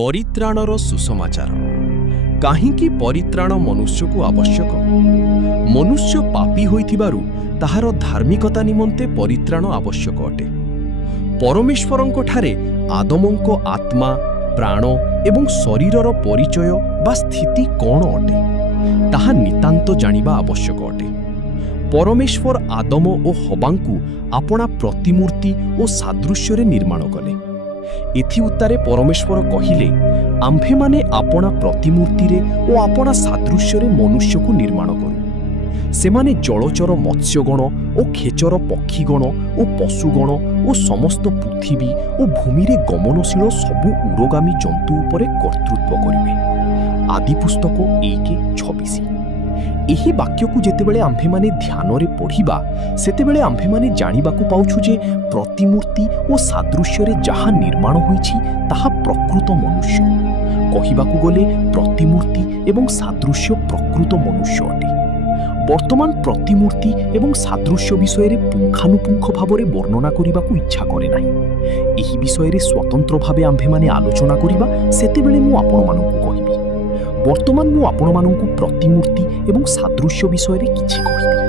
ପରିତ୍ରାଣର ସୁସମାଚାର। କାହିଁକି ପରିତ୍ରାଣ ମନୁଷ୍ୟକୁ ଆବଶ୍ୟକ? ମନୁଷ୍ୟ ପାପୀ ହୋଇଥିବାରୁ ତାହାର ଧାର୍ମିକତା ନିମନ୍ତେ ପରିତ୍ରାଣ ଆବଶ୍ୟକ ଅଟେ। ପରମେଶ୍ୱରଙ୍କଠାରେ ଆଦମଙ୍କ ଆତ୍ମା, ପ୍ରାଣ ଏବଂ ଶରୀରର ପରିଚୟ ବା ସ୍ଥିତି କ'ଣ ଅଟେ, ତାହା ନିତାନ୍ତ ଜାଣିବା ଆବଶ୍ୟକ ଅଟେ। ପରମେଶ୍ୱର ଆଦମ ଓ ହବାଙ୍କୁ ଆପଣା ପ୍ରତିମୂର୍ତ୍ତି ଓ ସାଦୃଶ୍ୟରେ ନିର୍ମାଣ କଲେ। ଏଥି ଉତ୍ତାରେ ପରମେଶ୍ୱର କହିଲେ, ଆମ୍ଭେମାନେ ଆପଣା ପ୍ରତିମୂର୍ତ୍ତିରେ ଓ ଆପଣା ସାଦୃଶ୍ୟରେ ମନୁଷ୍ୟକୁ ନିର୍ମାଣ କରୁ। ସେମାନେ ଜଳଚର ମତ୍ସ୍ୟଗଣ ଓ ଖେଚର ପକ୍ଷୀଗଣ ଓ ପଶୁଗଣ ଓ ସମସ୍ତ ପୃଥିବୀ ଓ ଭୂମିରେ ଗମନଶୀଳ ସବୁ ଉରଗାମୀ ଜନ୍ତୁ ଉପରେ କର୍ତ୍ତୃତ୍ୱ କରିବେ। ଆଦିପୁସ୍ତକ 1:26। ଏହି ବାକ୍ୟକୁ ଯେତେବେଳେ ଆମ୍ଭେମାନେ ଧ୍ୟାନରେ ପଢ଼ିବା, ସେତେବେଳେ ଆମ୍ଭେମାନେ ଜାଣିବାକୁ ପାଉଛୁ ଯେ ପ୍ରତିମୂର୍ତ୍ତି ଓ ସାଦୃଶ୍ୟରେ ଯାହା ନିର୍ମାଣ ହୋଇଛି ତାହା ପ୍ରକୃତ ମନୁଷ୍ୟ। କହିବାକୁ ଗଲେ ପ୍ରତିମୂର୍ତ୍ତି ଏବଂ ସାଦୃଶ୍ୟ ପ୍ରକୃତ ମନୁଷ୍ୟ ଅଟେ। ବର୍ତ୍ତମାନ ପ୍ରତିମୂର୍ତ୍ତି ଏବଂ ସାଦୃଶ୍ୟ ବିଷୟରେ ପୁଙ୍ଖାନୁପୁଙ୍ଖ ଭାବରେ ବର୍ଣ୍ଣନା କରିବାକୁ ଇଚ୍ଛା କରେ ନାହିଁ। ଏହି ବିଷୟରେ ସ୍ୱତନ୍ତ୍ର ଭାବେ ଆମ୍ଭେମାନେ ଆଲୋଚନା କରିବା, ସେତେବେଳେ ମୁଁ ଆପଣମାନଙ୍କୁ କହିବି। ବର୍ତ୍ତମାନ ମୁଁ ଆପଣମାନଙ୍କୁ ପ୍ରତିମୂର୍ତ୍ତି ଏବଂ ସାଦୃଶ୍ୟ ବିଷୟରେ କିଛି କହିବି।